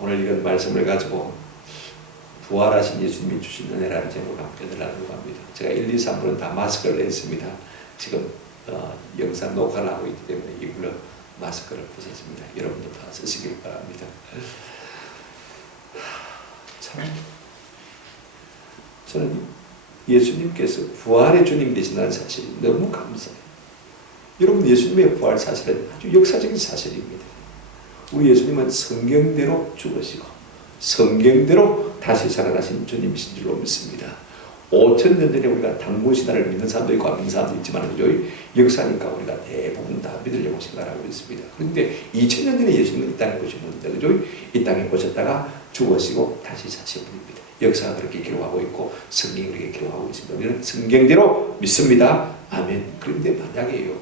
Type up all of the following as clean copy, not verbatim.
오늘 이런 말씀을 가지고 부활하신 예수님이 주신 은혜라는 제목으로 함께 들으려고 합니다. 제가 1, 2, 3부는 다 마스크를 냈습니다. 지금 영상 녹화를 하고 있기 때문에 이걸로 마스크를 벗었습니다. 여러분도 다 쓰시길 바랍니다. 참 저는 예수님께서 부활의 주님 되신다는 사실이 너무 감사해요. 여러분, 예수님의 부활 사실은 아주 역사적인 사실입니다. 우리 예수님은 성경대로 죽으시고 성경대로 다시 살아나신 주님이신 줄로 믿습니다. 5,000년 전에 우리가 당군신화를 믿는 사람도 있고 안 믿는 사람도 있지만 역사니까 우리가 대부분 다 믿으려고 생각하고 있습니다. 그런데 2,000년 전에 예수님은 이 땅에 오셨는데 그죠? 이 땅에 오셨다가 죽으시고 다시 사신 분입니다. 역사가 그렇게 기록하고 있고 성경이 그렇게 기록하고 있습니다. 우리는 성경대로 믿습니다. 아멘. 그런데 만약에요,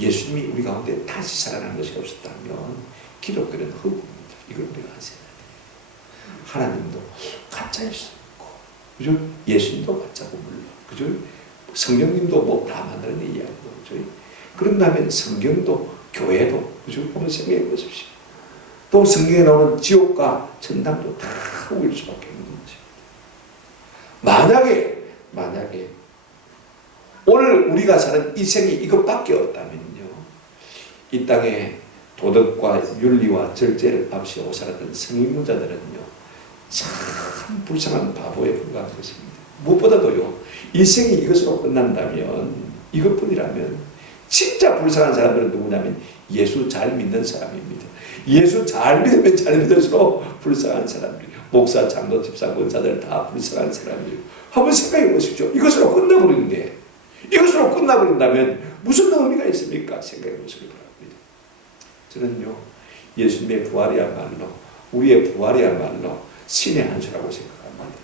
예수님이 우리 가운데 다시 살아난 것이 없었다면 기독교는 흑입니다. 이걸 우리가 아세요. 하나님도 가짜일 수 있고, 그죠? 예수님도 가짜고 물론, 그죠? 성령님도 뭐 다 만드는 이야기고, 그죠? 그런다면 성경도 교회도, 그죠? 한번 생각해 보십시오. 또 성경에 나오는 지옥과 천당도 다 우길 수밖에 없는 거죠. 만약에 오늘 우리가 사는 이 생이 이것밖에 없다면요, 이 땅에 도덕과 윤리와 절제를 앞세우고 살았던 성인문자들은요 참 불쌍한 바보에 불과한 것입니다. 무엇보다도요, 일생이 이것으로 끝난다면, 이것뿐이라면 진짜 불쌍한 사람들은 누구냐면 예수 잘 믿는 사람입니다. 예수 잘 믿으면 잘 믿을수록 불쌍한 사람들이에요. 목사, 장로, 집사, 권사들 다 불쌍한 사람이에요. 한번 생각해 보십시오. 이것으로 끝나버리는데, 이것으로 끝나버린다면 무슨 의미가 있습니까? 생각해 보시기 바랍니다. 저는요, 예수님의 부활이야말로, 우리의 부활이야말로 신의 한 수라고 생각합니다.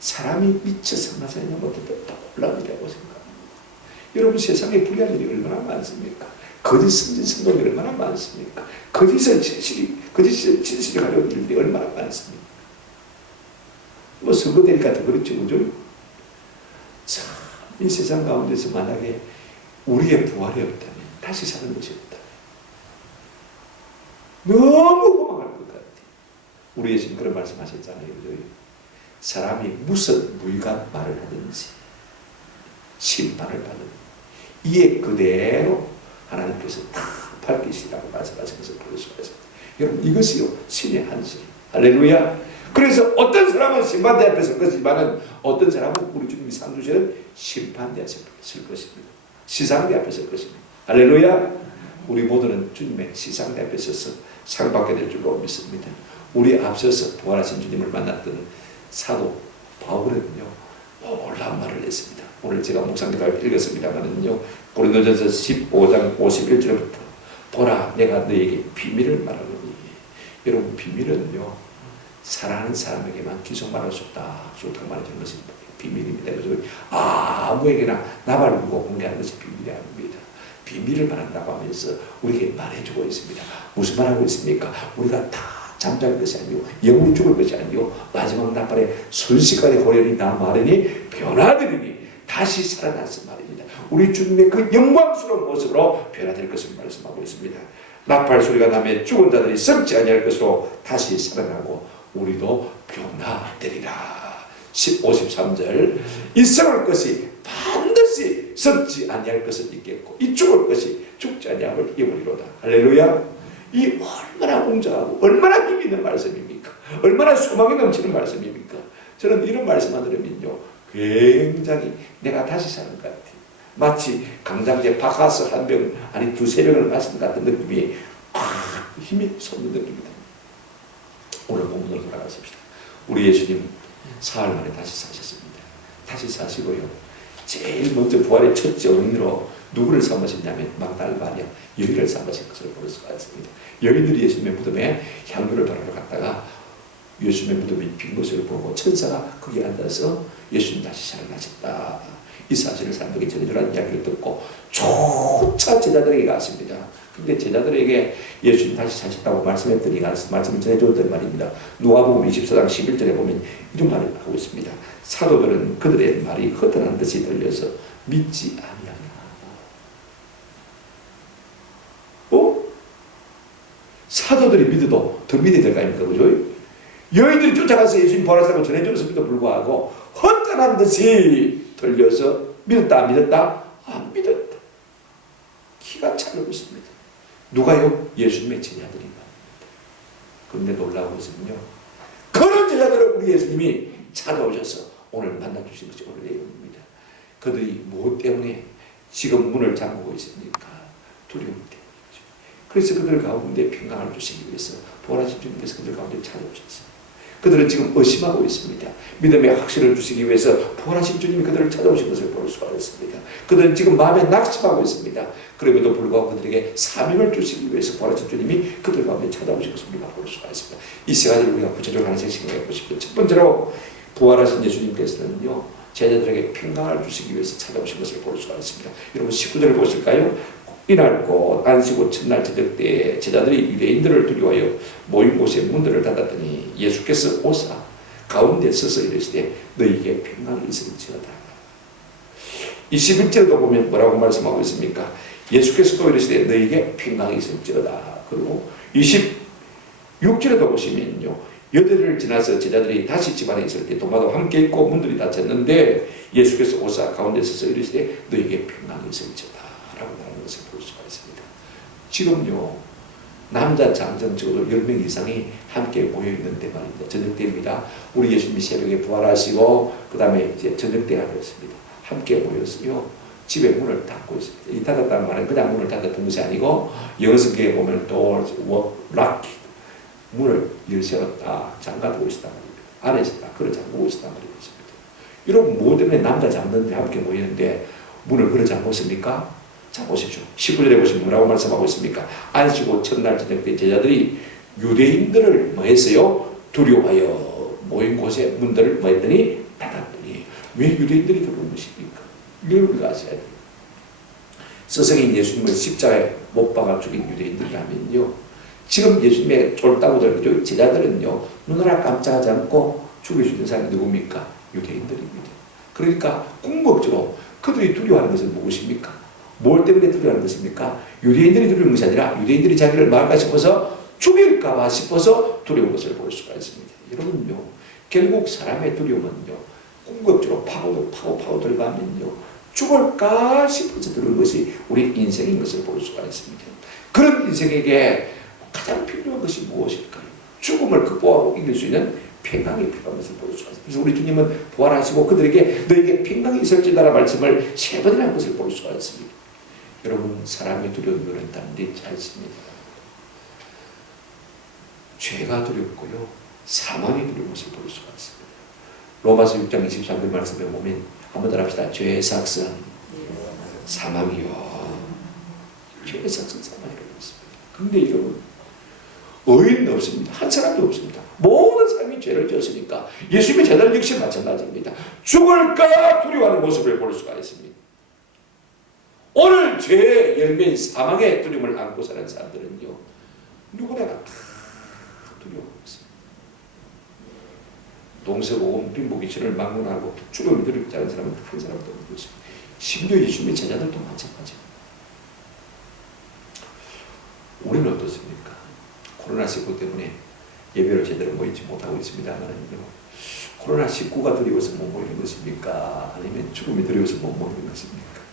사람이 미쳐서 나서냐 못해도 놀라움이라고 생각합니다. 여러분, 세상에 불리한 일이 얼마나 많습니까? 거짓 선진 선동이 얼마나 많습니까? 거짓을 진실이 가려운 일들이 얼마나 많습니까? 뭐 선거되니까 더 그렇죠, 그죠? 참, 이 세상 가운데서 만약에 우리의 부활이 없다면, 다시 사는 것이 없다면 너무 허망할 것 같아요. 우리 예수님 그런 말씀하셨잖아요, 그죠? 사람이 무슨 무의간 말을 하든지 심판을 받는 이에 그대로 하나님께서 다 밝히시라고 말씀하시면서 그럴 수가 있습니다. 여러분, 이것이요 신의 한수. 할렐루야. 그래서 어떤 사람은 심판대 앞에 설 것이지만 어떤 사람은 우리 주님이 상주시는 심판대 앞에 설 것입니다. 시상대 앞에 설 것입니다. 할렐루야. 우리 모두는 주님의 시상대 앞에 서서 상 받게 될 줄로 믿습니다. 우리 앞서서 부활하신 주님을 만났던 사도 바울은요 놀라운 말을 했습니다. 오늘 제가 묵상기도를 읽었습니다만은요, 고린도전서 15장 51절부터 보라, 내가 너에게 비밀을 말하노니. 여러분, 비밀은요 사랑하는 사람에게만 계속 말할 수 없다, 좋다고 말해주는 것이 비밀입니다. 그래서 아무에게나 나발구고 공개하는 것이 비밀이 아닙니다. 비밀을 말한다고 하면서 우리에게 말해주고 있습니다. 무슨 말하고 있습니까? 우리가 다 잠잘 것이 아니고 영원히 죽을 것이 아니고 마지막 날발에 순식간에 호련히 다 마르니 변화되리니 다시 살아나서 말입니다. 우리 주님의 그 영광스러운 모습으로 변화될 것을 말씀하고 있습니다. 나팔 소리가 나면 죽은 자들이 썩지 아니할 것으로 다시 살아나고 우리도 변화되리라. 53절 이 썩을 것이 반드시 썩지 아니할 것을 잊겠고 이 죽을 것이 죽지 아니함을 잊으리로다. 할렐루야. 이 얼마나 웅장하고 얼마나 힘 있는 말씀입니까? 얼마나 소망이 넘치는 말씀입니까? 저는 이런 말씀만 들으면요 굉장히 내가 다시 사는 것 같아요. 마치 강장제 바카스 한 병 아니 두세 병을 마신 것 같은 느낌이 힘이 솟는 느낌입니다. 오늘 본문으로 돌아가십시다. 우리 예수님 사흘 만에 다시 사셨습니다. 다시 사시고요, 제일 먼저 부활의 첫째 어린이로 누구를 삼으셨냐면 막달라 마리아 여인을 삼으신 것을 볼 수가 있습니다. 여인들이 예수님의 무덤에 향유를 바르러 갔다가 예수님의 무덤이 빈 것을 보고 천사가 거기 앉아서 예수님 다시 살아나셨다, 이 사실을 사람들에게 전해주라는 이야기를 듣고 조차 제자들에게 갔습니다. 근데 제자들에게 예수님 다시 사셨다고 말씀했더니 말씀을 전해줬단 말입니다. 누가복음 24장 11절에 보면 이런 말을 하고 있습니다. 사도들은 그들의 말이 허탄한 듯이 들려서 믿지 아니하니라. 사도들이 믿어도 더 믿어야 될 거 아닙니까? 그죠? 여인들이 쫓아가서 예수님 부활하셨다고 전해줬음에도 불구하고 헛간한 듯이 들려서 믿었다 안 믿었다? 안 믿었다. 기가 차는 것입니다. 누가요? 예수님의 제자들이 말입니다. 그런데 놀라운 것은요, 그런 제자들을 우리 예수님이 찾아오셔서 오늘 만나주신 것이 오늘 내용입니다. 그들이 무엇 때문에 지금 문을 잠그고 있습니까? 두려움 때문이죠. 그래서 그들 가운데 평강을 주시기 위해서 부활하신 주님께서 그들 가운데 찾아오셨어요. 그들은 지금 의심하고 있습니다. 믿음의 확신을 주시기 위해서 부활하신 주님이 그들을 찾아오신 것을 볼 수가 있습니다. 그들은 지금 마음에 낙심하고 있습니다. 그럼에도 불구하고 그들에게 사명을 주시기 위해서 부활하신 주님이 그들 가운데 찾아오신 것을 우리가 볼 수가 있습니다. 이 시간을 우리가 구체적으로 하나씩 생각해 보십시오. 첫 번째로 부활하신 예수님께서는요, 제자들에게 평강을 주시기 위해서 찾아오신 것을 볼 수가 있습니다. 여러분 19절을 보실까요? 이날 곧 안식오 첫날 저녁 때에 제자들이 유대인들을 두려워하여 모인 곳에 문들을 닫았더니 예수께서 오사 가운데 서서 이르시되 너희에게 평강이 있을지어다. 21절도 보면 뭐라고 말씀하고 있습니까? 예수께서 또 이르시되 너희에게 평강이 있을지어다. 그리고 26절에도 보시면요, 여덟을 지나서 제자들이 다시 집안에 있을 때 도마도 함께 있고 문들이 닫혔는데 예수께서 오사 가운데 서서 이르시되 너희에게 평강이 있을지어다 라고 말하는 것을 볼 수가 있습니다. 지금요, 남자 장정 적어도 10명 이상이 함께 모여 있는데 말입니다. 저녁 때입니다. 우리 예수님이 새벽에 부활하시고 그 다음에 이제 저녁 때가 되었습니다. 함께 모여서요, 집에 문을 닫고 있습니다. 이 닫았다는 말은 그냥 문을 닫았던 것이 아니고 영어 성경에 보면 door lock, 문을 열쇠로 딱 잠가두고 있었단 말입니다. 안에서 딱 걸어 잠그고 있었단 말입니다. 여러분 뭐 때문에 남자 장정들이 함께 모이는데 문을 걸어 잠궜습니까? 자 보십시오. 19절에 보시면 뭐라고 말씀하고 있습니까? 안식오 첫날 저녁 때 제자들이 유대인들을 뭐 했어요? 두려워하여 모인 곳에 문들을 뭐 했더니 닫았더니 왜 유대인들이 들어온 것입니까? 이걸 우리가 아셔야 돼요. 스승인 예수님을 십자가에 못 박아 죽인 유대인들이라면요, 지금 예수님의 쫄다고 들죠. 제자들은요, 눈하나 깜짝하지 않고 죽여주는 사람이 누굽니까? 유대인들입니다. 그러니까 궁극적으로 그들이 두려워하는 것은 무엇입니까? 뭘 때문에 두려워하는 것입니까? 유대인들이 두려운 것이 아니라 유대인들이 자기를 막을까 싶어서 죽일까봐 싶어서 두려운 것을 볼 수가 있습니다. 여러분요, 결국 사람의 두려움은요, 궁극적으로 파고 들어가면요, 죽을까 싶어서 두려운 것이 우리 인생인 것을 볼 수가 있습니다. 그런 인생에게 가장 필요한 것이 무엇일까요? 죽음을 극복하고 이길 수 있는 평강이 필요한 것을 볼 수가 있습니다. 그래서 우리 주님은 부활하시고 그들에게 너에게 평강이 있을지다라 말씀을 3번이나 한 것을 볼 수가 있습니다. 여러분, 사람의 두려운 것은 단지 않습니다. 죄가 두렵고요, 사망이 두려운 것을 볼 수가 있습니다. 로마서 6장 23절 말씀에 보면 한번 더 합시다. 죄의 삭선 사망이요. 죄의 삭선 사망이라고 했습니다. 그런데 여러분, 의인은 없습니다. 한 사람도 없습니다. 모든 사람이 죄를 지었으니까 예수님의 제자들 역시 마찬가지입니다. 죽을까 두려워하는 모습을 볼 수가 있습니다. 오늘 죄의 열매인 사망의 두려움을 안고 사는 사람들은요, 누구나 다 두려워하고 있습니다. 동서고금 빈부귀신을 막론하고 죽음이 두렵지 않은 사람은 한 사람도 없는 것입니다. 심지어 예수님의 제자들도 마찬가지입니다. 우리는 어떻습니까? 코로나19 때문에 예배를 제대로 모이지 못하고 있습니다만은요, 코로나19가 두려워서 못 모이는 것입니까? 아니면 죽음이 두려워서 못 모이는 것입니까?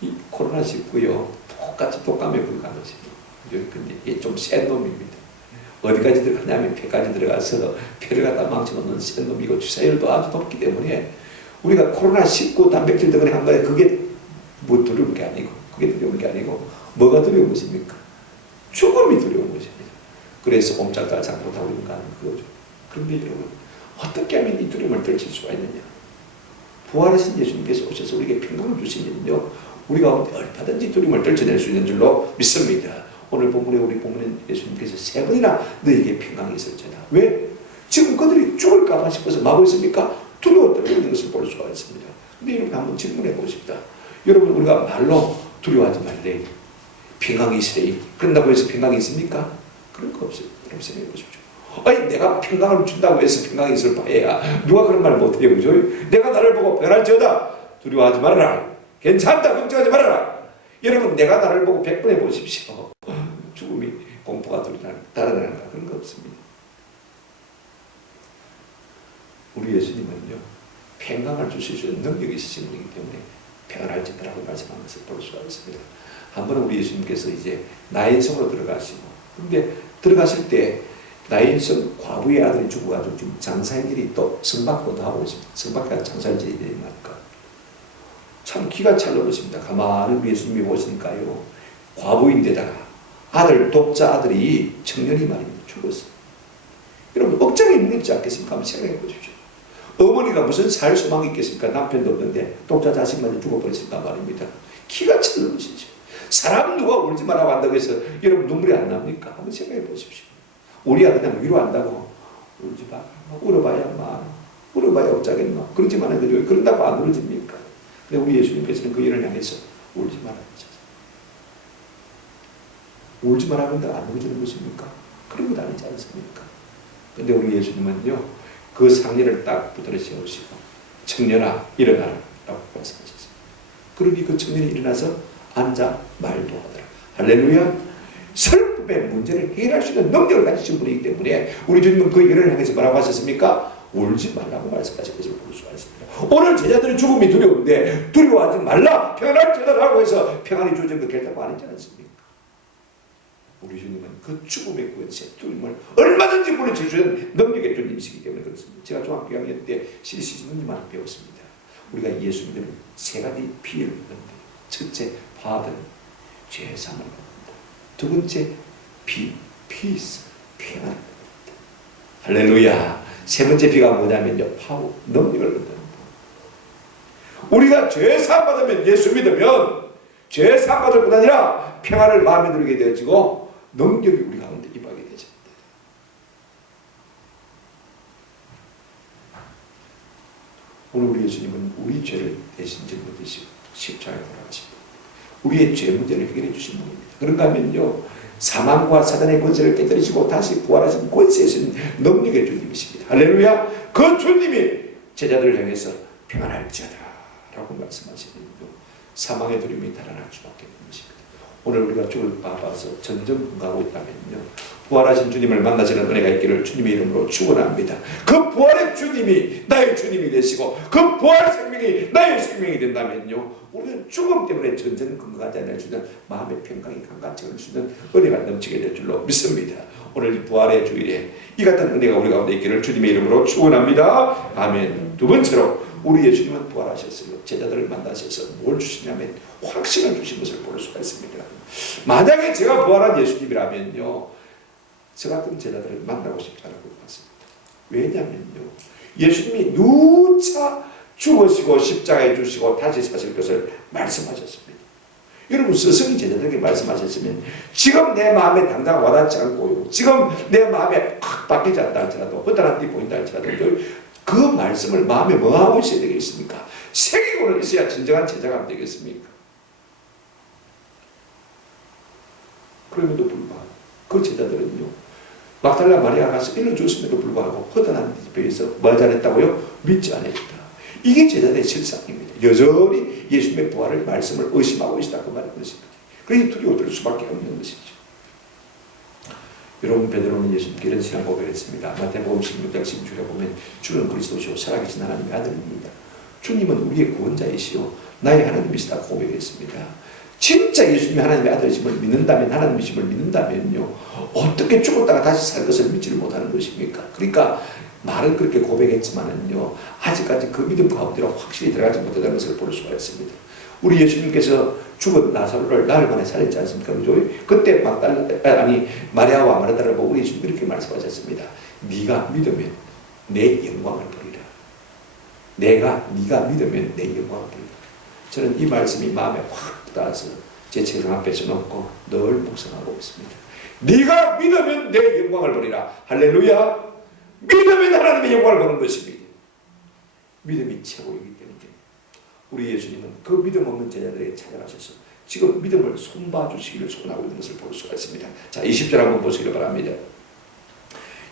이 코로나19요, 똑같이 독감에 불과한 것입니다. 근데 이게 좀 센 놈입니다. 어디까지 들어가냐면 폐까지 들어가서 폐를 갖다 망쳐놓는 센 놈이고 주사율도 아주 높기 때문에 우리가 코로나19 단백질 덩어리 한 거에 그게 뭐 두려운 게 아니고, 그게 두려운 게 아니고 뭐가 두려운 것입니까? 죽음이 두려운 것입니다. 그래서 옴짝달싹 못하고 있는 거 아닌 그거죠. 그런데 여러분, 어떻게 하면 이 두려움을 떨칠 수가 있느냐? 부활하신 예수님께서 오셔서 우리에게 평강을 주시면요, 우리가 얼마든지 두려움을 떨쳐낼 수 있는 줄로 믿습니다. 오늘 본문에 우리 본문에 예수님께서 3번이나 너에게 평강이 있을지어다. 왜? 지금 그들이 죽을까 싶어서 마고 있습니까? 두려워 떨고 있는 것을 볼 수가 있습니다. 근데 여러분 한번 질문해 보십시다. 여러분, 우리가 말로 두려워하지 말래, 평강이 있으래, 그런다고 해서 평강이 있습니까? 그럴 거 없어요. 여러분 생각해 보십시오. 아니, 내가 평강을 준다고 해서 평강이 있을 바에야 누가 그런 말 못해요, 그죠? 내가 나를 보고 변할지어다, 두려워하지 말아라, 괜찮다, 걱정하지 말아라. 여러분, 내가 나를 보고 100번 해보십시오. 죽음이 공포가 달아나는가? 그런 거 없습니다. 우리 예수님은요, 평강을 주실 수 있는 능력이 있으신 분이기 때문에 평안할지라고 말씀한 것을 볼 수가 있습니다. 한번 우리 예수님께서 이제 나인성으로 들어가시고, 근데 들어가실 때 나인성 과부의 아들이 죽어가지고 지금 장사의 일이 또 성밖으로 나오고 있습니다. 성밖에 장사를 지어야 되니까 참 기가 찰나보십니다. 가만히 우리 예수님이 보시니까요, 과부인데다가 아들, 독자 아들이 청년이 말입니다. 죽었어요. 여러분, 억장이 무너지지 않겠습니까? 한번 생각해 보십시오. 어머니가 무슨 살 소망이 있겠습니까? 남편도 없는데 독자 자식만 죽어버렸을까 말입니다. 기가 찰나보시죠. 사람 누가 울지 말라고 한다고 해서 여러분 눈물이 안 납니까? 한번 생각해 보십시오. 우리가 그냥 위로한다고 울지 마. 울어봐야 어쩌겠노. 그러지만 그런다고 안 울어집니까? 근데 우리 예수님께서는 그 일을 향해서 울지 말라고 하셨어요. 울지 말라고 하는데 안 울어지는 것입니까? 그런 것 아니지 않습니까? 근데 우리 예수님은요, 그 상의를 딱 붙들어 세우시고 청년아 일어나라 라고 말씀하셨어요. 그러니 그 청년이 일어나서 앉아 말도 하더라. 할렐루야. 설법의 문제를 해결할 수 있는 능력을 가지신 분이기 때문에 우리 주님은 그 일을 향해서 뭐라고 하셨습니까? 울지 말라고 말씀하신 것을 볼 수가 있습니다. 오늘 제자들의 죽음이 두려운데 두려워하지 말라, 평안할지어다라고 해서 평안이 주어진 거 결단도 안 했지 않습니까? 우리 주님은 그 죽음의 권세, 두려움을 얼마든지 물리칠 수 있는 능력의 주님이시기 때문에 그렇습니다. 제가 중학교 2학년 때 실시주님한테 배웠습니다. 우리가 예수 믿으면 세 가지 피를 얻는다. 첫째, 받은 죄사함을 받는다. 두 번째, 피스, 평안을 받는다. 할렐루야. 세 번째 피가 뭐냐면요, 파워, 능력을 얻는다. 우리가 죄사함 받으면, 예수 믿으면 죄사함 받을 뿐 아니라 평안을 마음에 들게 되어지고 능력이 우리 가운데 임하게 되십니다. 오늘 우리 예수님은 우리 죄를 대신 짊어지시고 십자가에 돌아가십니다. 우리의 죄 문제를 해결해 주신 분입니다. 그런가 하면요, 사망과 사단의 권세를 깨뜨리시고 다시 부활하신 권세이신 능력의 주님이십니다. 할렐루야. 그 주님이 제자들을 향해서 평안할지어다 라고 말씀하시는데요, 사망의 두려움이 달아날 수밖에 없는 것입니다. 오늘 우리가 죽을 바빠서 전전긍긍하고 있다면요, 부활하신 주님을 만나시는 은혜가 있기를 주님의 이름으로 축원합니다. 그 부활의 주님이 나의 주님이 되시고 그 부활 생명이 나의 생명이 된다면요, 우리는 죽음 때문에 전전긍긍하지 않을 수 있는 마음의 평강이 강같이 올 수 있는 은혜가 넘치게 될 줄로 믿습니다. 오늘 이 부활의 주일에 이 같은 은혜가 우리 가운데 있기를 주님의 이름으로 축원합니다. 아멘. 두 번째로 우리 예수님은 부활하셨어요. 제자들을 만나셔서 뭘 주시냐면 확신을 주신 것을 볼 수가 있습니다. 만약에 제가 부활한 예수님이라면요, 저 같은 제자들을 만나고 싶지 않을 것 같습니다. 왜냐면요, 예수님이 누차 죽으시고 십자가에 주시고 다시 사실 것을 말씀하셨습니다. 여러분, 스승이 제자들에게 말씀하셨으면 지금 내 마음에 당장 와닿지 않고요, 지금 내 마음에 확 바뀌지 않다 할지라도 허탈한 데 보인다 할지라도 그 말씀을 마음에 뭐하고 있어야 되겠습니까? 새기고는 있어야 진정한 제자가 되겠습니까? 그럼에도 불구하고 그 제자들은요, 막달라 마리아가 가서 일러줬음에도 불구하고 허전한 집에서 뭐 잘했다고요? 믿지 않았다. 이게 제자들의 실상입니다. 여전히 예수님의 부활의 말씀을 의심하고 있다, 그 말인 것입니다. 그러니 두려워들 수밖에 없는 것이죠. 여러분, 베드로는 예수님께 이런 신앙 고백했습니다. 마태복음 16장 16절에 보면 주는 그리스도시요 살아계신 하나님의 아들입니다. 주님은 우리의 구원자이시요 나의 하나님이시다 고백했습니다. 진짜 예수님이 하나님의 아들이심을 믿는다면, 하나님이심을 믿는다면요, 어떻게 죽었다가 다시 살 것을 믿지를 못하는 것입니까? 그러니까 말은 그렇게 고백했지만은요, 아직까지 그 믿음 가운데로 확실히 들어가지 못하는 것을 볼 수가 있습니다. 우리 예수님께서 죽은 나사로를 나흘 만에 살렸지 않습니까? 그죠? 그때 마리아와 마르다를 보고 우리 예수님 이렇게 말씀하셨습니다. 네가 믿으면 내 영광을 보리라. 네가 믿으면 내 영광을 보리라. 저는 이 말씀이 마음에 확 닿아서 제 책상 앞에서 놓고 늘 묵상하고 있습니다. 네가 믿으면 내 영광을 보리라. 할렐루야. 믿으면 하나님의 영광을 보는 것입니다. 믿음이 최고이기 때문에 우리 예수님은 그 믿음 없는 제자들에게 찾아가셔서 지금 믿음을 손봐 주시기를 소원하고 있는 것을 볼 수가 있습니다. 자, 20절 한번 보시기 바랍니다.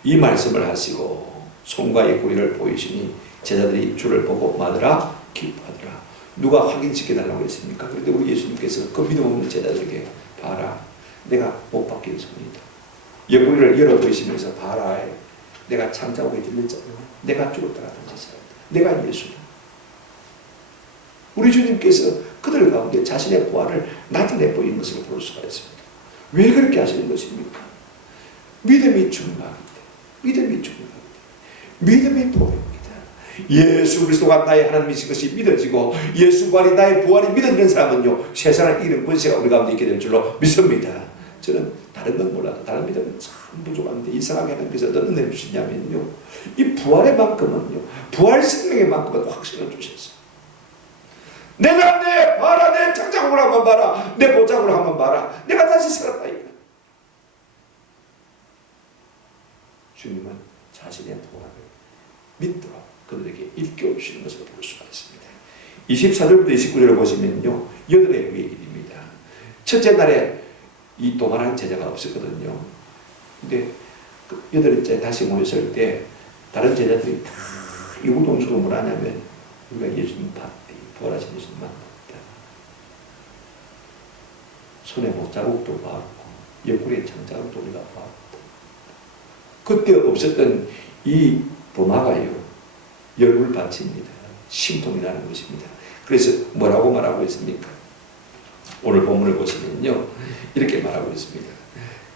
이 말씀을 하시고 손과 옆구리를 보이시니 제자들이 주를 보고 마더라 기뻐하더라. 누가 확인시켜달라고 했습니까? 그런데 우리 예수님께서 그 믿음 없는 제자들에게 봐라, 내가 못 바뀐 손이다. 옆구리를 열어 보이시면서 봐라, 내가 창자국에 들렸잖아요. 내가 죽었다가 다시 살았다. 내가 예수다. 우리 주님께서 그들 가운데 자신의 부활을 나타내 보이는 것을 볼 수가 있습니다. 왜 그렇게 하시는 것입니까? 믿음이 중요합니다. 믿음이 중요합니다. 믿음이 보입니다. 예수 그리스도가 나의 하나님이신 것이 믿어지고 예수 부활이 나의 부활이 믿어지는 사람은요 세상을 이기는 권세가 우리 가운데 있게 될 줄로 믿습니다. 저는 다른 건 몰라도 다른 믿음은 참 부족한데 이상하게 하나님께서 어떤 은혜를 주시냐면요 이 부활의 만큼은요 부활 생명의 만큼은 확신을 주셨어요. 내가 내 봐라 내 창자국을 한번 봐라 내 보자국을 한번 봐라 내가 다시 살았다 이거. 주님은 자신의 부활을 믿도록 그들에게 일깨워주시는 것을 볼 수가 있습니다. 24절부터 29절을 보시면요 8의 회일입니다. 첫째 날에 이 도마라는 제자가 없었거든요. 근데 그 8일째 다시 모였을 때 다른 제자들이 다 이구동성으로 뭘 하냐면 우리가 예수님 봤대. 부활하신 예수님 만났다. 손에 못자국도 봤고 옆구리에 창자국도 우리가 봤다. 그때 없었던 이 도마가요 열을 바칩니다. 심통이 나는 것입니다. 그래서 뭐라고 말하고 있습니까? 오늘 본문을 보시면요 이렇게 말하고 있습니다.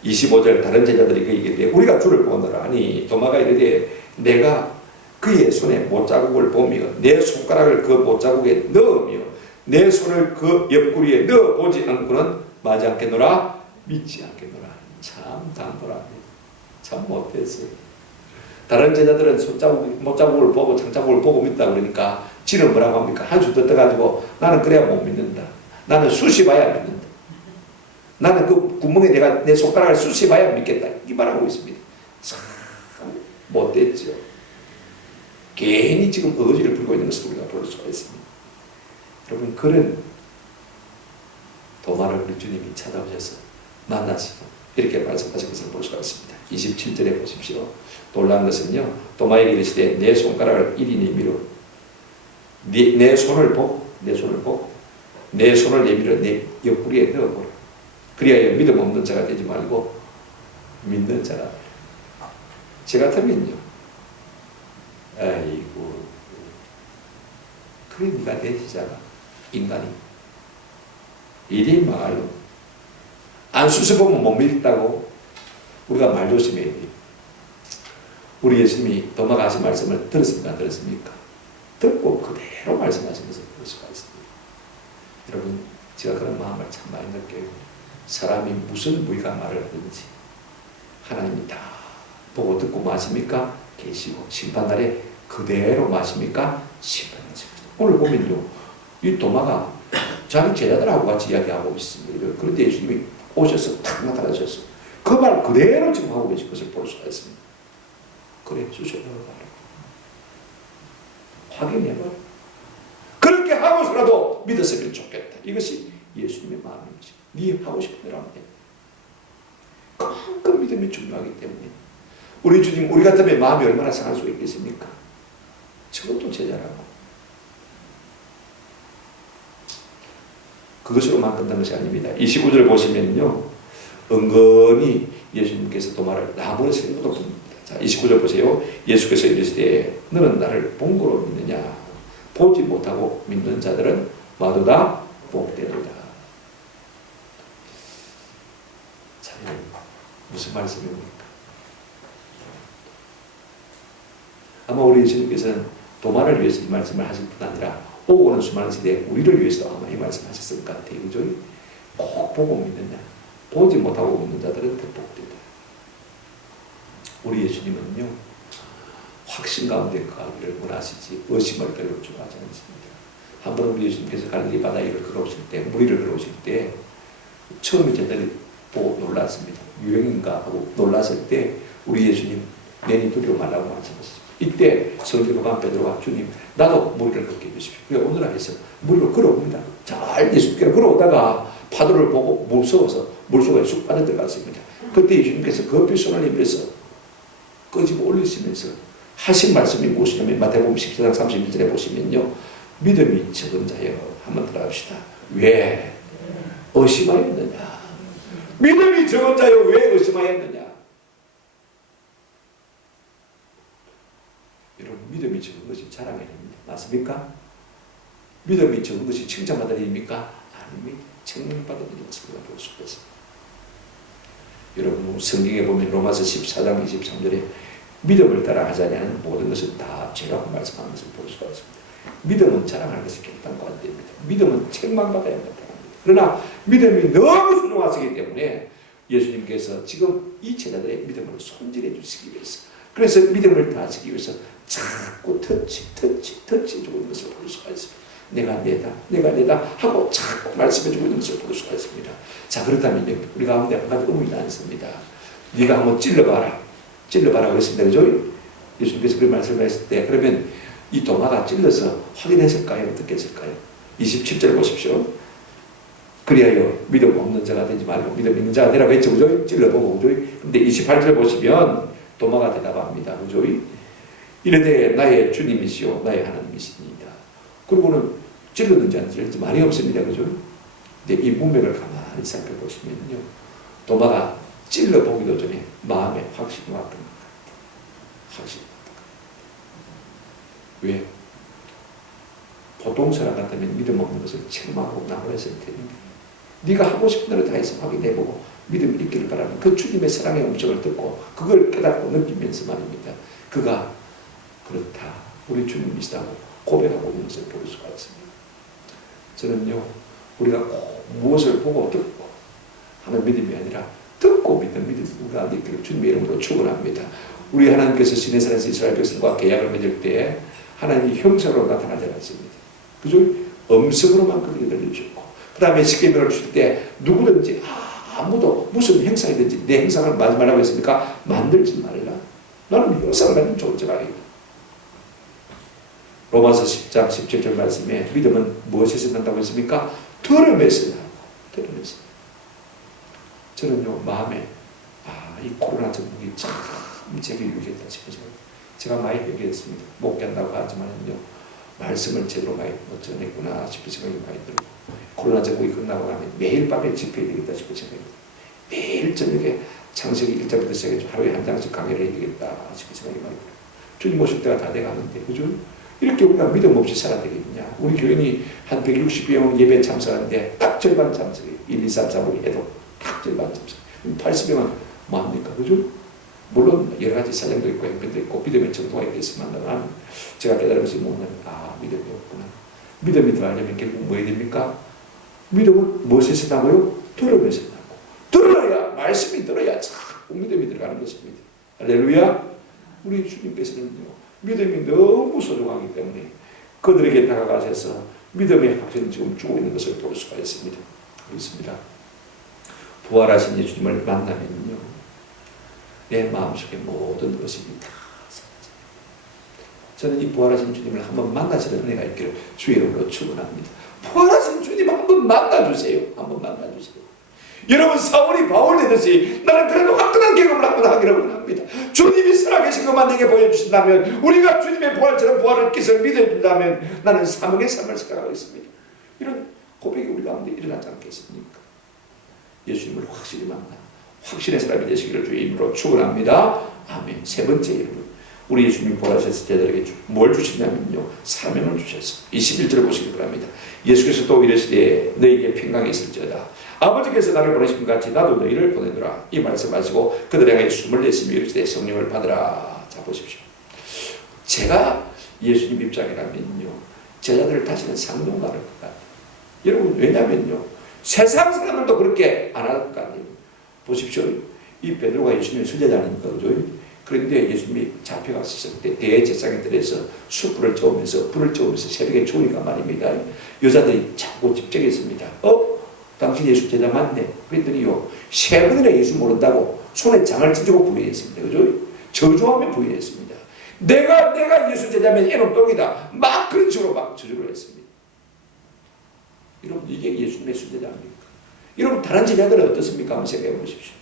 25절 다른 제자들이 그에게 이르되 우리가 주를 보노라 하니 도마가 이르되 내가 그의 손에 못자국을 보며 내 손가락을 그 못자국에 넣으며 내 손을 그 옆구리에 넣어보지 않고는 마지 않겠노라 믿지 않겠노라. 참 단돌합니다. 참 못했어요. 다른 제자들은 못자국을 보고 창자국을 보고 믿다 그러니까 지는 뭐라고 합니까? 한 수 더 떠가지고 나는 그래야 못 믿는다. 나는 쑤시 봐야 믿는다. 나는 그 구멍에 내가 내 손가락을 쑤시 봐야 믿겠다. 이 말하고 있습니다. 참 못됐죠. 괜히 지금 어거지를 부리고 있는 것을 우리가 볼 수가 있습니다. 여러분 그런 도마를 우리 주님이 찾아오셔서 만나시고 이렇게 말씀하신 것을 볼 수가 있습니다. 27절에 보십시오. 놀라운 것은요 도마에게 이르시되 내 손가락을 이리 내밀어 내 손을 보고 내 손을 내밀어 내 옆구리에 넣어보라. 그리하여 믿음 없는 자가 되지 말고 믿는 자가 되라. 저 같으면요 아이고 그래 네가 내시자가 인간이 이리 말로 안 수습하면 못 믿다고 우리가 말 조심해야 돼요. 우리 예수님이 도마가 하신 말씀을 들었습니까? 안 들었습니까? 듣고 그대로 말씀하신 것을 볼 수가 있습니다. 여러분 제가 그런 마음을 참 많이 느껴요. 사람이 무슨 무의가 말을 하든지 하나님이 다 보고 듣고 마십니까? 계시고 심판날에 그대로 마십니까? 심판하십니다. 오늘 보면요 이 도마가 자기 제자들하고 같이 이야기하고 있습니다. 그런데 예수님이 오셔서 탁 나타나셔서 그 말 그대로 지금 하고 계신 것을 볼 수가 있습니다. 그래 주셔봐라. 확인해봐라. 그렇게 하고서라도 믿었으면 좋겠다. 이것이 예수님의 마음이지. 네 하고 싶은 대로 하면 돼. 그만큼 믿음이 중요하기 때문에 우리 주님 우리 같으면 마음이 얼마나 상할 수 있겠습니까? 저것도 제자라고. 그것으로만 끝난 것이 아닙니다. 29절 보시면요 은근히 예수님께서 도마를 나무로 세는 것도 봅니다. 자 29절 보세요. 예수께서 이르시되 너는 나를 본 거로 믿느냐 보지 못하고 믿는 자들은 마도다 복되리라. 자 무슨 말씀입니까? 아마 우리 예수님께서는 도마를 위해서 이 말씀을 하실 뿐 아니라 오고 오는 수많은 시대에 우리를 위해서도 아마 이 말씀하셨을 것 같아요. 그죠? 꼭 보고 믿느냐 보지 못하고 믿는 자들은 복되다. 우리 예수님은요 확신 가운데 가기를 원하시지 의심을 별로 좋아하지 않습니다. 한번 우리 예수님께서 갈릴리 바다 위를 걸어오실 때 무리를 걸어오실 때 처음에 제자들이 보고 놀랐습니다. 유행인가 하고 놀랐을 때 우리 예수님 내니 두려워 말라고 말씀하셨습니다. 이때 성경관 베드로가 주님 나도 무리를 걷게 해주십시오. 그래서 오늘날 해서 무리를 걸어옵니다. 잘 예수님께로 걸어오다가 파도를 보고 무서워서 물속에 쑥 빠져들어갔습니다. 그때 예수님께서 급히 손을 내밀어서 끄집어 올리시면서 하신 말씀이 무엇이냐면 마태복음 14장 31절에 보시면요 믿음이 적은 자여 한번 들어갑시다. 왜 의심하였느냐? 믿음이 적은 자여 왜 의심하였느냐? 믿음이 적은 것이 자랑이 아닙니다. 맞습니까? 믿음이 적은 것이 칭찬받을 일입니까? 아닙니다. 칭찬받을 일입니다. 볼 수가 있습니다. 여러분 성경에 보면 로마서 14장 23절에 믿음을 따라 하지 아니하는 모든 것은 다 죄라고 말씀하는 것을 볼 수가 있습니다. 믿음은 자랑하는 것이 결단과 안 됩니다. 믿음은 책망받아야 합니다. 그러나 믿음이 너무 소중하시기 때문에 예수님께서 지금 이 제자들의 믿음을 손질해 주시기 위해서, 그래서 믿음을 다지기 위해서 자꾸 터치해주고 있는 것을 볼 수가 있습니다. 내가 내다 하고 자꾸 말씀해주고 있는 것을 볼 수가 있습니다. 자, 그렇다면 우리 가운데 한 가지 의문이 있습니다. 네가 한번 찔러봐라 그랬습니다. 그죠? 예수님께서 그 말씀을 했을 때, 그러면 이 도마가 찔러서 확인했을까요? 어떻게 했을까요? 27절 보십시오. 그리하여 믿음 없는 자가 되지 말고 믿음 있는 자가 되라고 했죠. 그죠? 찔러보고. 그죠? 근데 28절 보시면 도마가 대답합니다. 그죠? 이르되 나의 주님이시오 나의 하나님이시니이다. 그리고는 찔렀는지 안 찔렀는지 말이 없습니다. 그죠? 근데 이 문맥을 가만히 살펴보시면요, 도마가 찔러보기도 전에 마음에 확신이 왔던 것 같아요. 확신이 왔던 것 같아요. 왜? 보통 사람 같으면 믿음 없는 것을 책망하고 나무랬을 텐데, 네가 하고 싶은 대로 다 해서 확인해보고 믿음이 있기를 바라는 그 주님의 사랑의 음성을 듣고 그걸 깨닫고 느끼면서 말입니다. 그가 그렇다, 우리 주님이시다고 고백하고 있는 것을 볼 수가 있습니다. 저는요, 우리가 꼭 무엇을 보고 듣고 하는 믿음이 아니라 듣고 믿는 믿음, 우리가 있기를 주님의 이름으로 축원합니다. 우리 하나님께서 시내산에서 이스라엘 백성과 계약을 맺을 때 하나님이 형상으로 나타나지 않았습니다. 그죠? 음성으로만 그렇게 들려주셨고, 그 다음에 십계명을 주실 때 누구든지 아무도 무슨 행상이든지 내 행상을 하지 말라고 했습니까? 만들지 말라. 나는 형상을 가지면 좋은 줄 알아요. 로마서 10장 17절 말씀에 믿음은 무엇에서 난다고 했습니까? 들음에서 나고, 들음에서. 저는요, 마음에 이 코로나 전국이 참 제게 유익했다 싶어서 제가 많이 얘기했습니다. 못 견다고 하지만요, 말씀을 제대로 많이 못 전했구나 싶은 생각이 많이 들고, 코로나 전국이 끝나고 나면 매일 밤에 집회해야 되겠다 싶은 생각이 들고, 매일 저녁에 창세기 1장부터 시작해서 하루에 한 장씩 강의를 해야 되겠다 싶은 생각이 많이 들고, 주님 오실 때가 다 돼가는데, 그죠? 이렇게 우리가 믿음 없이 살아야 되겠냐? 우리 교인이 한 160명 예배 참석하는데 딱 절반 참석이에요. 1, 2, 3, 4, 5 해도 딱 절반 참석. 80명은 뭐합니까? 그죠? 물론 여러 가지 사정도 있고 형편도 있고 믿음의 정도가 있겠지만, 나는 제가 깨달으면서 뭐냐면 믿음이 없구나. 믿음이 더하려면 결국 뭐 해야 됩니까? 믿음은 무엇에서 나고요? 들음에서 나고. 들어야, 말씀이 들어야 자꾸 믿음이 들어가는 것입니다. 할렐루야. 우리 주님께서는요, 믿음이 너무 소중하기 때문에 그들에게 다가가셔서 믿음의 확신을 지금 주고 있는 것을 볼 수가 있습니다. 그렇습니다. 부활하신 예수님을 만나면요, 내 마음속에 모든 것이 다 사라져요. 저는 이 부활하신 주님을 한번 만나시는 은혜가 있기를 주의 이름으로 축원합니다. 부활하신 주님 한번 만나주세요. 한번 만나주세요. 여러분, 사울이 바울 되듯이 나는 그래도 화끈한 경험을 한번 하기를 원합니다. 주님이 살아계신 것만 내게 보여주신다면, 우리가 주님의 부활처럼 부활을 기술 믿어준다면 나는 사명의 삶을 살아가겠습니다. 이런 고백이 우리 가운데 일어나지 않겠습니까? 예수님을 확실히 만나 확신의 사람이 되시기를 주의 이름으로 축원합니다. 아멘. 세 번째, 여러분, 우리 예수님이 부활하셔서 제자들에게 뭘 주시냐면요, 사명을 주셔서 21절을 보시기 바랍니다. 예수께서 또 이르시되 너희에게 평강이 있을지어다. 아버지께서 나를 보내신 것 같이 나도 너희를 보내노라. 이 말씀하시고 그들에게 향해 숨을 내쉬며 이르시되 성령을 받으라. 자, 보십시오. 제가 예수님 입장이라면요, 제자들을 다시는 상종 나눌 것 같아요. 여러분, 왜냐면요, 세상 사람들도 그렇게 안 할 것 같아요. 보십시오. 이 베드로가 예수님의 수제자 아닙니까? 그죠? 그런데 예수님이 잡혀갔을 때 대제사장의 뜰에서 숯불을 쬐우면서 불을 쬐우면서 새벽에 죽으니까 말입니다. 여자들이 자꾸 집중했습니다. 당신 예수 제자 맞네. 그랬더니요, 세 번이나 예수 모른다고 손에 장을 찢고 부인했습니다. 그죠? 저주하며 부인했습니다. 내가 예수 제자면 이놈 똥이다. 막 그런 식으로 막 저주를 했습니다. 여러분, 이게 예수님의 수제자입니까? 여러분, 다른 제자들은 어떻습니까? 한번 생각해 보십시오.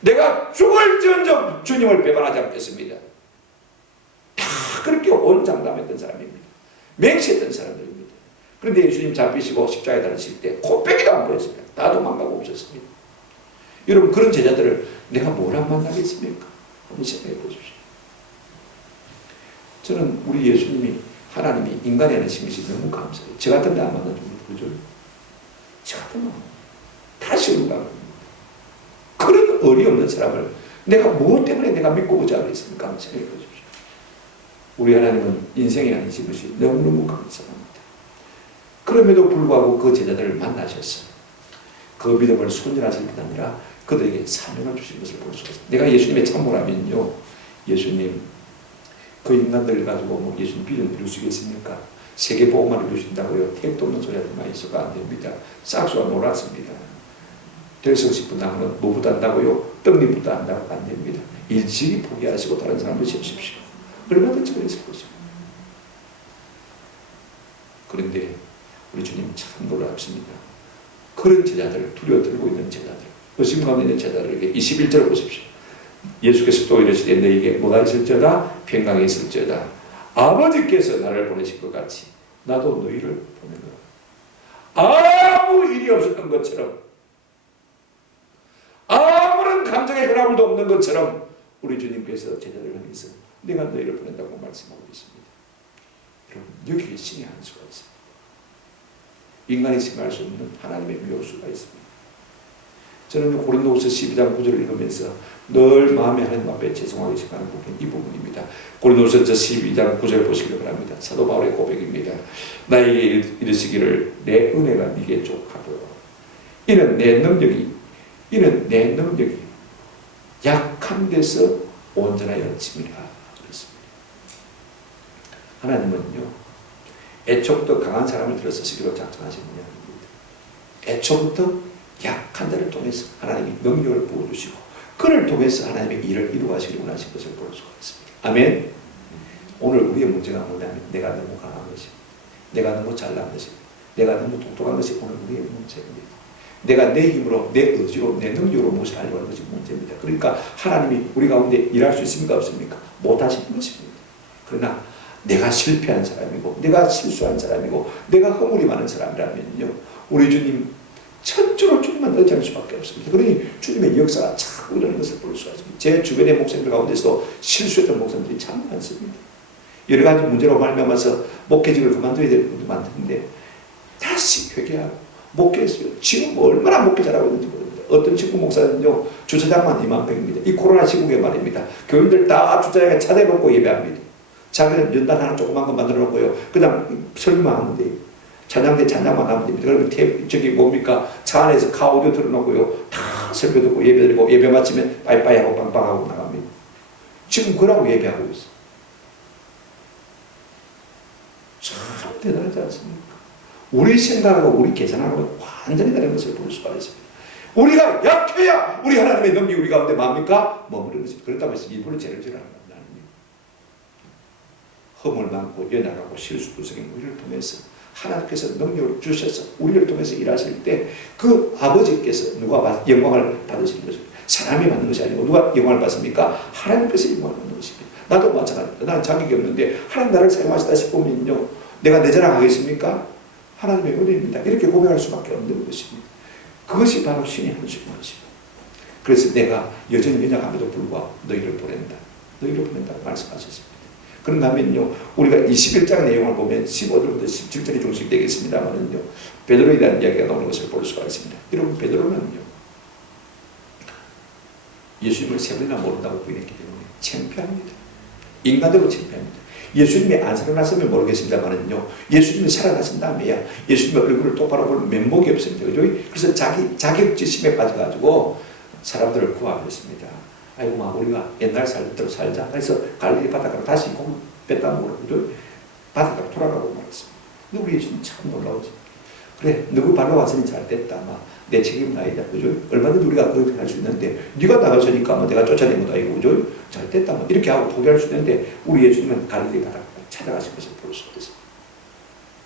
내가 죽을지언정 주님을 배반하지 않겠습니다. 다 그렇게 온장담했던 사람입니다. 맹세했던 사람들입니다. 그런데 예수님 잡히시고 십자가에 달리실 때 코빼기도 안 보였습니다. 다 도망가고 오셨습니다. 여러분, 그런 제자들을 내가 뭐랑 만나겠습니까? 한번 생각해 보십시오. 저는 우리 예수님이 하나님이 인간에 하는 것이 너무 감사해요. 저 같은 데안 만나줍니다. 그죠? 저 같은 데 다시 올라갑니다. 그런 의리 없는 사람을 내가 무엇 때문에 내가 믿고 보자 그랬습니까? 생각해 보십시오. 우리 하나님은 인생에 하신 것이 너무너무 감사합니다. 그럼에도 불구하고 그 제자들을 만나셨어요. 그 믿음을 손질하실 뿐 아니라 그들에게 사명을 주신 것을 볼 수가 있습니다. 내가 예수님의 참모라면요, 예수님 그 인간들 가지고 뭐 예수님 비전 이룰 수 있겠습니까? 세계 보험만 이루신다고요. 택도 없는 소리 하지 마이소가 안 됩니다. 싹수가 놀았습니다. 들썩 나무는 뭐부터 한다고요? 떡잎부터 한다고 안 됩니다. 일찍이 포기하시고 다른 사람을 세우십시오. 얼마든지 그랬을 것입니다. 그런데 우리 주님 참 놀랍습니다. 그런 제자들을 두려워 들고 있는 제자들, 의심 가운데 있는 제자들에게 21절을 보십시오. 예수께서 또 이르시되 너희에게 뭐가 있을지어다? 평강이 있을지어다. 아버지께서 나를 보내신 것 같이 나도 너희를 보내노라. 아무 일이 없었던 것처럼, 아무런 감정의 변화물도 없는 것처럼 우리 주님께서 제자들을 향해서 내가 너희를 보낸다고 말씀하고 있습니다. 여러분, 여기에 신의 한 수가 있습니다. 인간이 생각할 수 없는 하나님의 묘수가 있습니다. 저는 고린도후서 12장 9절을 읽으면서 늘 마음에 하나님 앞에 죄송하게 생각하는 부분이 이 부분입니다. 고린도후서 12장 9절을 보시기 바랍니다. 사도 바울의 고백입니다. 나에게 이르시기를 내 은혜가 네게 족하도록 이는 내 능력이 약한 데서 온전하여 짐이라 그랬습니다. 하나님은요, 애초부터 강한 사람을 들어 쓰시기로 작정하신 분입니다. 애초부터 약한 자를 통해서 하나님이 능력을 부어주시고 그를 통해서 하나님의 일을 이루어가시길 원하신 것을 볼 수가 있습니다. 아멘. 오늘 우리의 문제가 뭐냐면 내가 너무 강한 것입니다. 내가 너무 잘난 것입니다. 내가 너무 똑똑한 것이 오늘 우리의 문제입니다. 내가 내 힘으로, 내 의지로, 내 능력으로 무엇을 하려고 하는 것이 문제입니다. 그러니까 하나님이 우리 가운데 일할 수 있습니까? 없습니까? 못하시는 것입니다. 그러나 내가 실패한 사람이고 내가 실수한 사람이고 내가 허물이 많은 사람이라면요, 우리 주님 천주로 주님만 의지할 수밖에 없습니다. 그러니 주님의 역사가 자꾸 이러는 것을 볼 수가 있습니다. 제 주변의 목사님들 가운데서도 실수했던 목사님들이 참 많습니다. 여러 가지 문제로 말미암아서 목회직을 그만둬야 될 분도 많던데 다시 회개하고 목회했어요. 지금 얼마나 목회 잘하고 있는지 모릅니다. 어떤 친구 목사는요, 주차장만 2만 평입니다. 이 코로나 시국에 말입니다. 교인들 다 주차장에 차대 놓고 예배합니다. 자기는 연단 하나 조그만 거 만들어 놓고요, 그냥 설교만 하면 돼요. 찬양대 찬양만 하면 됩니다. 그러면 저기 뭡니까? 차 안에서 카오디오 틀어놓고요, 다 설교 듣고 예배 드리고 예배 마치면 빠이빠이하고 빵빵하고 나갑니다. 지금 그러고 예배하고 있어. 참 대단하지 않습니까? 우리 생각하고 우리 계산하고 완전히 다른 것을 볼 수가 있습니다. 우리가 약해야 우리 하나님의 능력이 우리 가운데 뭡니까? 머무르는 것입니다. 그렇다고 해서 일부러 죄를 지라는 건 아닙니다. 허물 많고 연약하고 실수도적인 우리를 통해서 하나님께서 능력을 주셔서 우리를 통해서 일하실 때 그 아버지께서 누가 영광을 받으시는 것입니다. 사람이 받는 것이 아니고 누가 영광을 받습니까? 하나님께서 영광을 받는 것입니다. 나도 마찬가지입니다. 나는 자격이 없는데 하나님 나를 사용하시다 싶으면요, 내가 내 자랑하겠습니까? 하나님의 은혜입니다. 이렇게 고백할 수밖에 없는 것입니다. 그것이 바로 신의 한수인 것입니다. 그래서 내가 여전히 연약함에도 불구하고 너희를 보낸다. 너희를 보낸다고 말씀하셨습니다. 그런가 하면요, 우리가 21장 내용을 보면 15절부터 17절이 중심이 되겠습니다만은요, 베드로에 대한 이야기가 나오는 것을 볼 수가 있습니다. 여러분, 베드로는요, 예수님을 세 번이나 모른다고 부인했기 때문에 창피합니다. 인간대로 창피합니다. 예수님이 안 살아났으면 모르겠습니다만은요, 예수님이 살아나신 다음에야 예수님의 얼굴을 똑바로 볼 면목이 없습니다. 그죠? 그래서 자격지심에 빠져가지고 사람들을 구하겠습니다. 아이고, 막 우리가 옛날 살던 살자. 그래서 갈릴리 바닷가로 다시 공 뺐다 먹으러, 그죠? 바닷가로 돌아가고 말았습니다. 근데 우리 예수님 참 놀라우지. 그래, 누구 발로 왔으니 잘 됐다. 내 책임은 아니다. 그죠? 얼마든지 우리가 그렇게 할 수 있는데, 네가 나가서니까 내가 쫓아낸 것도 아니고, 그죠? 잘 됐다. 이렇게 하고 포기할 수 있는데, 우리 예수님은 갈릴리 바닷가로 찾아가신 것을 볼 수 있습니다.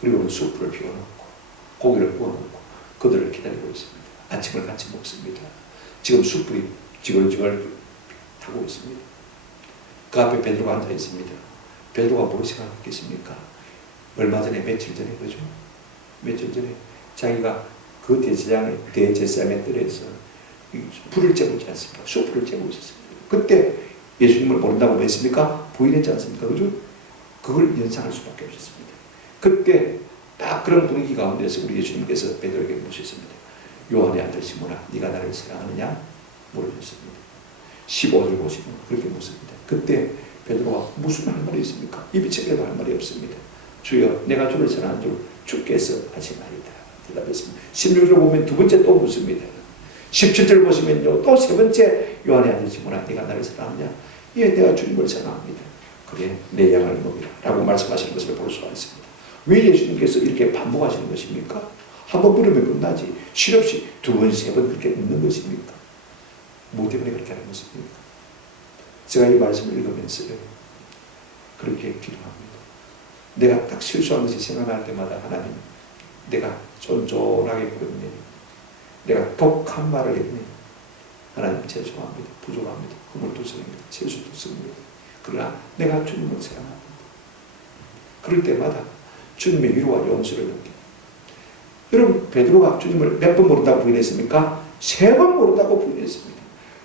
그리고 숯불을 피워놓고, 고기를 구워놓고, 그들을 기다리고 있습니다. 아침을 같이 먹습니다. 지금 숯불이 지글지글 타고 있습니다. 그 앞에 베드로가 앉아 있습니다. 베드로가 뭘 생각했겠습니까? 얼마 전에, 며칠 전에, 그죠? 며칠 전에 자기가 그 대제사장의 뜰에서 불을 쬐고 있지 않습니까? 숯불을 쬐고 있었습니다. 그때 예수님을 모른다고 했습니까? 부인했지 않습니까? 그죠? 그걸 연상할 수밖에 없었습니다. 그때 딱 그런 분위기 가운데서 우리 예수님께서 베드로에게 묻으셨습니다. 요한의 아들 시몬아, 네가 나를 사랑하느냐? 물으셨습니다. 15절 보시면 그렇게 묻습니다. 그때 베드로가 무슨 할 말이 있습니까? 입이 책에도 할 말이 없습니다. 주여, 내가 주를 사랑하는 줄 주께서 하시나이다. 대답했습니다. 16절 보면 두 번째 또 묻습니다. 17절 보시면요, 또 세 번째, 요한의 아들 시몬아, 네가 나를 사랑하냐? 예, 내가 주님을 사랑합니다. 그래, 내 양을 먹이라 라고 말씀하시는 것을 볼 수가 있습니다. 왜 예수님께서 이렇게 반복하시는 것입니까? 한 번 물으면 끝나지, 실없이 두 번, 세 번 그렇게 묻는 것입니까? 뭐 때문에 그렇게 하는 것입니까? 제가 이 말씀을 읽으면서요, 그렇게 기도합니다. 내가 딱 실수한 것이 생각날 때마다 하나님, 내가 쫀쫀하게 부르네, 내가 독한 말을 했네, 하나님 죄송합니다. 부족합니다. 허물도성입니다. 실수도성입니다. 그러나 내가 주님을 사랑합니다. 그럴 때마다 주님의 위로와 용서를 느낍니다. 여러분, 베드로가 주님을 몇 번 모른다고 부인했습니까? 3번 모른다고 부인했습니다.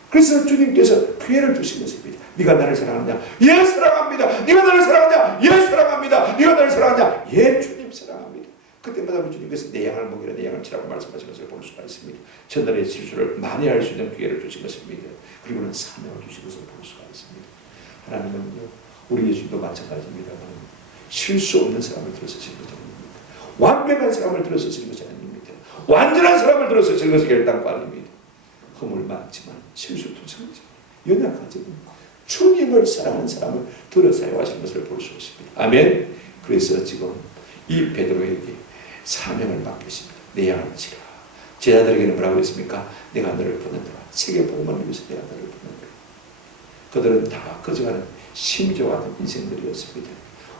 그래서 주님께서 기회를 주신 것입니다. 네가 나를 사랑하냐? 예, 사랑합니다. 네가 나를 사랑하냐? 예, 사랑합니다. 네가 나를 사랑하냐? 예, 주님 사랑합니다. 그때마다 우리 주님께서 내 양을 먹이라, 내 양을 치라고 말씀하신 것을 볼 수가 있습니다. 전날의 실수를 많이 할 수 있는 기회를 주신 것입니다. 그리고는 사명을 주신 것을 볼 수가 있습니다. 하나님은요, 우리 예수님도 마찬가지입니다만 실수 없는 사람을 들어서신 것이 아닙니다. 완벽한 사람을 들어서신 것이 아닙니다. 완전한 사람을 들어서신 것이 결단코 아닙니다. 허물 많지만 실수도 정지, 연약하지만 주님을 사랑하는 사람을 들어 사용하신 것을 볼 수 있습니다. 아멘. 그래서 지금 이 베드로에게 사명을 맡기십니다. 내 양을 치라. 제자들에게는 뭐라고 했습니까? 내가 너를 보낸다. 세계 복음을 위해서 내가 너를 보낸다. 그들은 다 꺼져가는 심지어 같은 인생들이었습니다.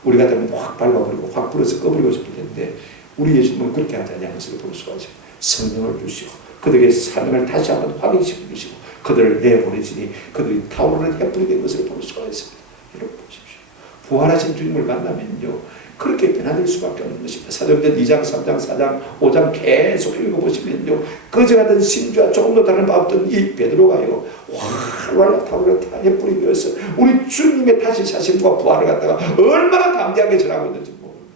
우리 같으면 확 밟아버리고 확 불어서 꺼버리고 싶을 텐데 우리 예수님은 그렇게 하지 않냐는 것을 볼 수가 있습니다. 성령을 주시고 그들에게 사명을 다시 한번 확인시켜 주시고 그들을 내보내시니 그들이 타오르는 햇불이 된 것을 볼 수가 있습니다. 여러분 보십시오. 부활하신 주님을 만나면요, 그렇게 변화될 수밖에 없는 것입니다. 사도행전 2장, 3장, 4장, 5장 계속 읽어보시면요, 그저같은 심지어 조금도 다른 바 없던 이 베드로가요, 활활 타오르는 햇불이 되어서 우리 주님의 다시 사심과 부활을 갖다가 얼마나 담대하게 전하고 있는지 모릅니다.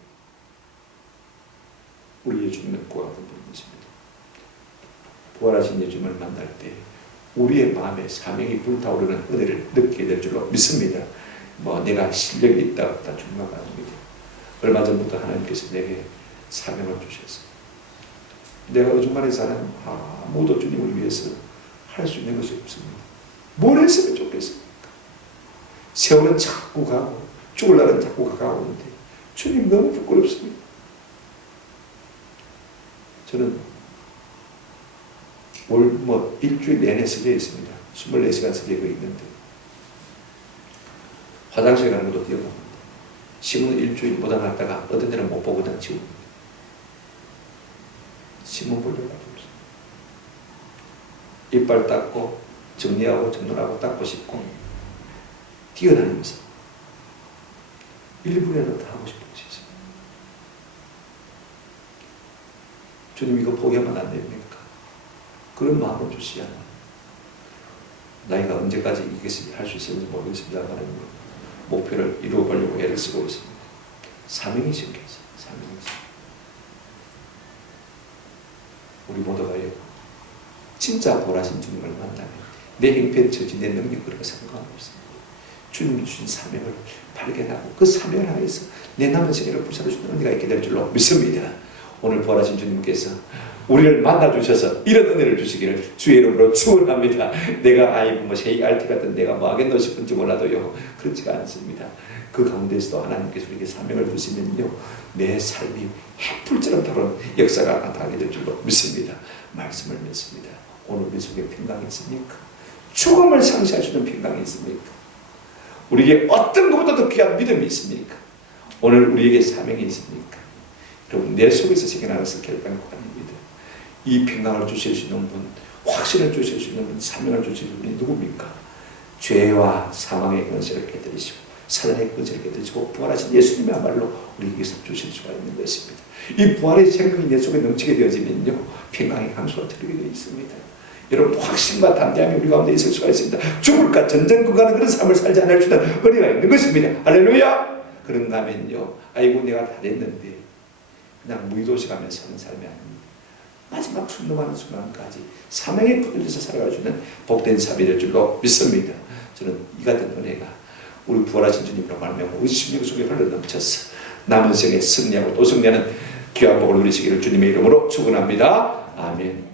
우리 예수님은 그와 같은 분이십니다. 부활하신 예수님을 만날 때 우리의 마음에 사명이 불타오르는 은혜를 느끼게 될 줄로 믿습니다. 뭐 내가 실력이 있다 없다 중요한 거 아닙니다. 얼마 전부터 하나님께서 내게 사명을 주셨어요. 내가 어중간한 사람 아무도 주님을 위해서 할 수 있는 것이 없습니다. 뭘 했으면 좋겠습니까? 세월은 자꾸 가고 죽을 날은 자꾸 가까우는데 주님 너무 부끄럽습니다. 저는 일주일 내내 서재 있습니다. 24시간 서재가 있는데 화장실 가는 것도 뛰어갑니다. 신문 일주일 보다 놨다가 어떤 데는 못 보고 그냥 지웁니다. 신문 볼 때가 없어요. 이빨 닦고 정리하고 정돈하고 닦고 씻고 뛰어다니면서 일부라도 더 하고 싶은 것이 있어요. 주님 이거 포기하면 안 됩니까? 그런 마음을 주시지 않아요. 나이가 언제까지 이것을 할 수 있을지 모르겠습니다만 목표를 이루어보려고 애를 쓰고 있습니다. 사명이 생겨서 사명이 생겨. 우리 모두가요, 진짜 부활하신 주님을 만나면 내 행편, 처지, 내 능력 그런 거 상관없습니다. 주님이 주신 사명을 발견하고 그 사명을 하여서 내 남은 생애를 부사주시는 은혜가 있게 될 줄로 믿습니다. 오늘 부활하신 주님께서 우리를 만나주셔서 이런 은혜를 주시기를 주의 이름으로 축원합니다. 내가 세이알티 같은 내가 뭐 하겠노 싶은지 몰라도요, 그렇지가 않습니다. 그 가운데서도 하나님께서 우리에게 사명을 주시면요, 내 삶이 햇불처럼 다른 역사가 나타나게 될 줄로 믿습니다. 말씀을 믿습니다. 오늘 우리 속에 평강이 있습니까? 죽음을 상실할 수 있는 평강이 있습니까? 우리에게 어떤 것보다도 귀한 믿음이 있습니까? 오늘 우리에게 사명이 있습니까? 여러분, 내 속에서 생겨나는 것은 결단코 아닙니다. 이 평강을 주실 수 있는 분, 확신을 주실 수 있는 분, 사명을 주실 분이 누굽니까? 죄와 사망의 권세를 깨뜨리시고 사단의 권세를 깨뜨리시고 부활하신 예수님이야말로 우리에게서 주실 수가 있는 것입니다. 이 부활의 생명이 내 속에 넘치게 되어지면요, 평강의 강수가 틀리게 되어 있습니다. 여러분, 확신과 담대함이 우리 가운데 있을 수가 있습니다. 죽을까 전전 구가는 그런 삶을 살지 않을 수 있는 은혜가 있는 것입니다. 할렐루야! 그런가 하면요, 아이고 내가 다 됐는데 그냥 무의도시 가면서 사는 사람이 아닙니다. 마지막 순종하는 순간까지 사명에 붙들려서 살아가주는 복된 삶이 될 줄로 믿습니다. 저는 이 같은 은혜가 우리 부활하신 주님으로 말미암아 우리 심령 속에 흘러 넘쳐서 남은 생에 승리하고 또 승리하는 귀한 복을 누리시기를 주님의 이름으로 축원합니다. 아멘.